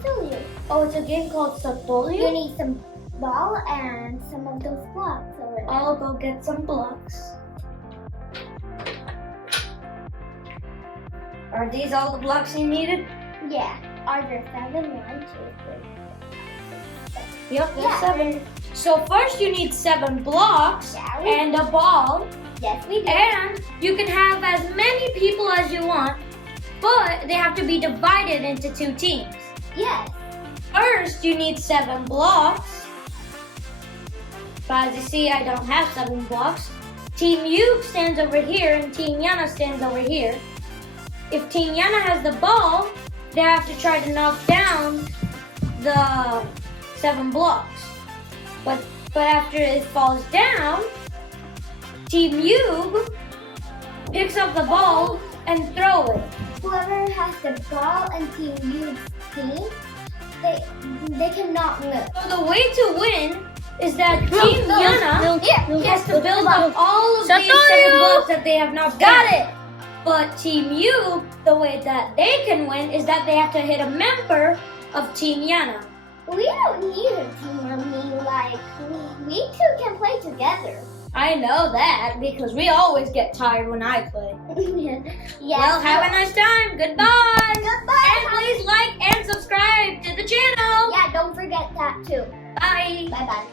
Satoliya. Oh, it's a game called Satoliya? You need some ball and some of those blocks over there. I'll go get some blocks. Are these all the blocks you needed? Yeah. Are there 7? 1, 2, 3. Yep, there's 7. So first you need 7 blocks Yeah, we and a ball. Yes, we do. And you can have as many people as you want, but they have to be divided into 2 teams. Yes. First, you need 7 blocks. But as you see, I don't have 7 blocks. Team U stands over here and Team Yana stands over here. If Team Yana has the ball, they have to try to knock down the 7 blocks. But after it falls down, Team U picks up the ball and throw it. Whoever has the ball and Team U's team, they cannot move. So the way to win is that Team Yana has to build up all of these 7 blocks that they have not got it. But Team U, the way that they can win is that they have to hit a member of Team Yana. We don't need a team. I mean, like, we two can play together. I know that because we always get tired when I play. Yeah. Well, have a nice time. Goodbye. Goodbye. And please like and subscribe to the channel. Yeah, don't forget that too. Bye. Bye-bye.